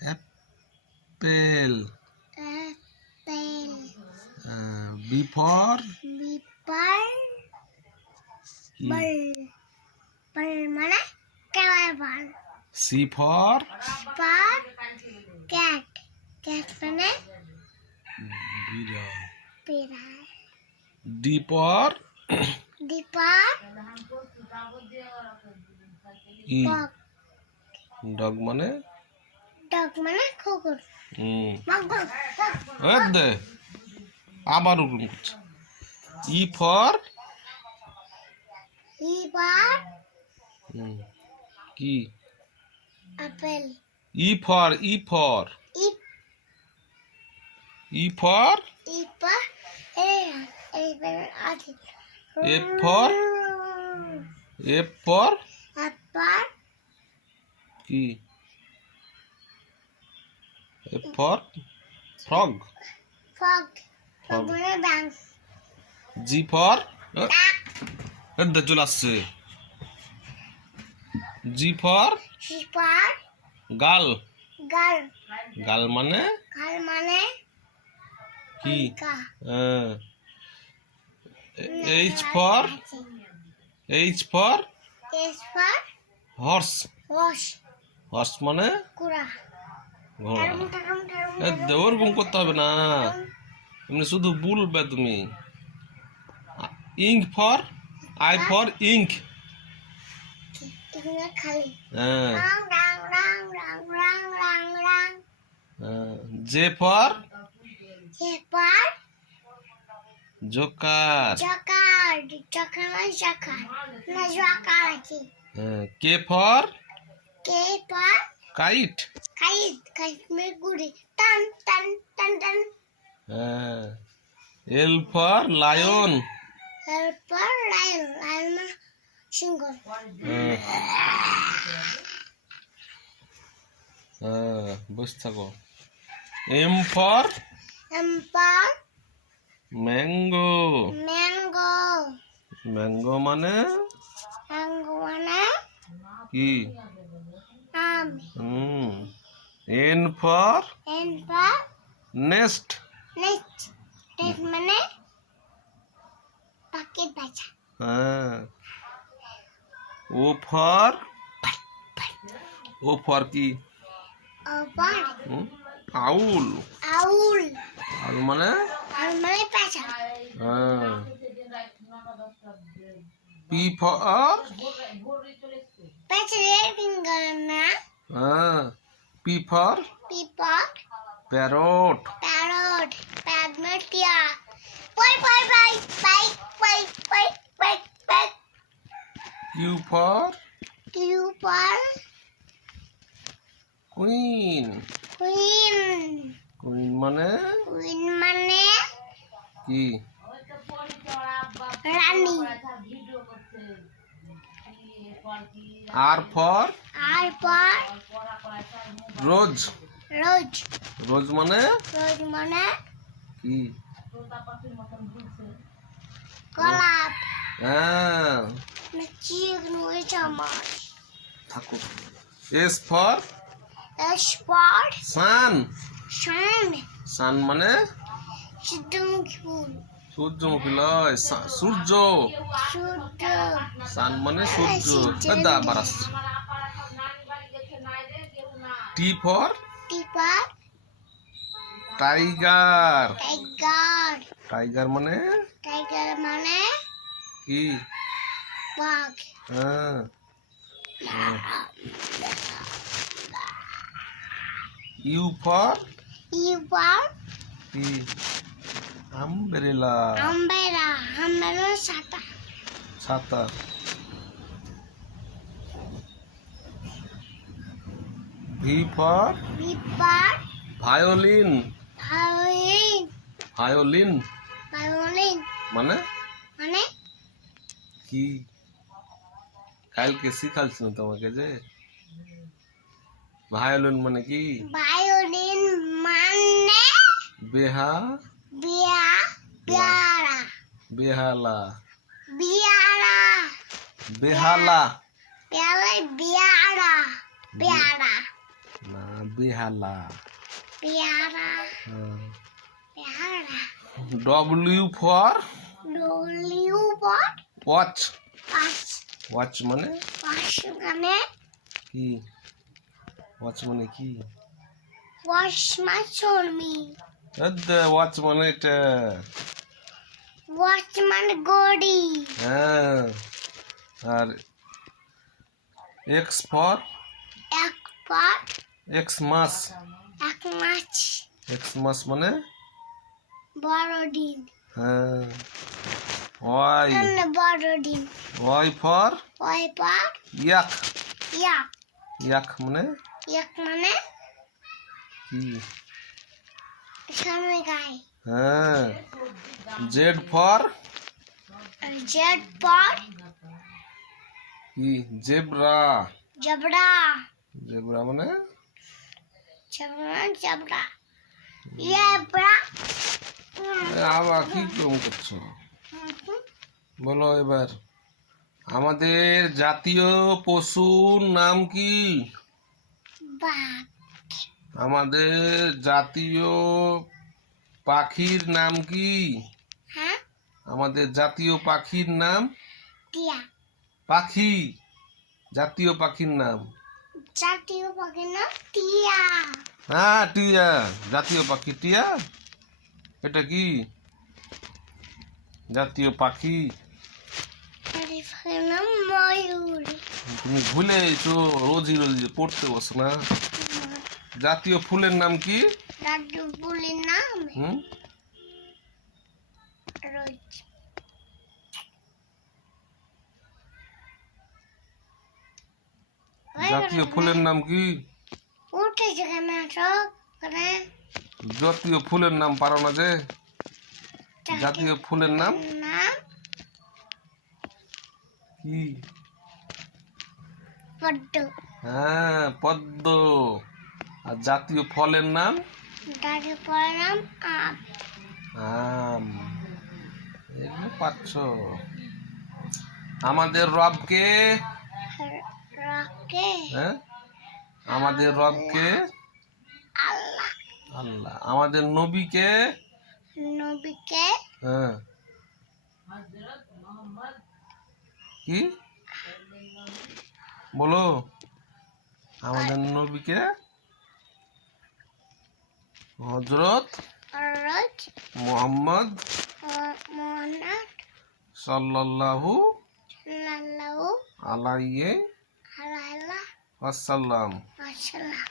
apple. Apple. B for Bird. Bird. Bird মানে কাবার। C for cat. Cat মানে বিড়াল. বিড়াল। D for dog. dog মানে Dog মানে কুকুর। দে আবার উঠুন করছে। E for কি apple. E for E F for apple. কি F for frog. Frog. মানে ব্যাঙ। G for চলে আসছে। G for গাল। গাল। গাল মানে কি H for horse. horse মানে ঘোড়া। ঘোড়া। ওরকম করতে হবে না, এমনি শুধু বলবে তুমি। ink for I for ink. খালি। J for joker. K for kite. L for lion. সিংহ। বসে থাকো। M for mango. mango মানে কি আম। N for nest. মানে পাখির বাসা। O for কি owl. আউল মানে পেঁচা। P for পেঁচাদের ফিঙ্গার না। P for parrot. প্যাগমেটিয়া। Q for queen. queen মানে কি রানী। R for rose. rose মানে কি গোলাপ। থাকো। S for sun. sun মানে সূর্যমুখী ফুল। সূর্যমুখী লয়, সূর্য। sun মানে সূর্য। বারাস। T for tiger. tiger মানে কি বাঘ। U for কি umbrella. ছাতা। V for violin. মানে কি কালকে শিখালছিল তোমাকে যে ভায়োলিন মানে কি বেহালা। না বেহালা। পেয়ারা পেয়ারা W for W but watch. পাঁচ ওয়াচ মানে পাঁচ মানে কি? ওয়াচ মানে কি? ওয়াশ মাই চর্মি ওয়াচ মানে এটা। ওয়াশ মানে গড়ি হ্যাঁ। আর এক্স ফর এক পর এক্স মাস। এক মাছ এক্স মাস মানে বড় ডিম হ্যাঁ। ওয়াই বড় ডিম ওয়াই ফর ওই পর ইয়াক। ইয়া ইয়াক মানে এক মানে কি? সামনে গায়ে হ্যাঁ। জেড ফর জেড পর কি? জেব্রা। জবড়া জেব্রা মানে জবড়া জেব্রা আবার কি কম করছো? বলো এবার। আমাদের জাতীয় পশুর নাম কি? বাঘ আমাদের জাতীয় পাখির নাম কি? হ্যাঁ আমাদের জাতীয় পাখির নাম টিয়া পাখি। জাতীয় পাখির নাম জাতীয় পাখি না টিয়া হ্যাঁ টিয়া। জাতীয় পাখি টিয়া। এটা কি জাতীয় পাখি? আরে পাখির নাম ময়ূর তুমি ভুলে গেছো, রোজই রোজই পড়তে বসো না। জাতীয় ফুলের নাম কি? দাদু বলির নাম হুম রোজ জাতীয় ফুলের নাম কি? উঠেছে কেন সব করে জাতীয় ফুলের নাম পারো না যে? জাতীয় ফুলের নাম নাম কি? পদ্ম হ্যাঁ পদ্ম। আর জাতীয় ফলের নাম দাদু পরের নাম আম আম। এগুলো পাচ্ছ। আমাদের রবকে রাকে হ্যাঁ আমাদের রবকে আল্লাহ আল্লাহ। আমাদের নবীকে নবীকে হ্যাঁ কি বলো? আমাদের নবীকে হযরত রোজ মুহাম্মদ মোহাম্মদ সাল্লাল্লাহু সাল্লাল্লাহু আলাইহি আলাইহি ওয়াসাল্লাম ওয়াসাল্লাম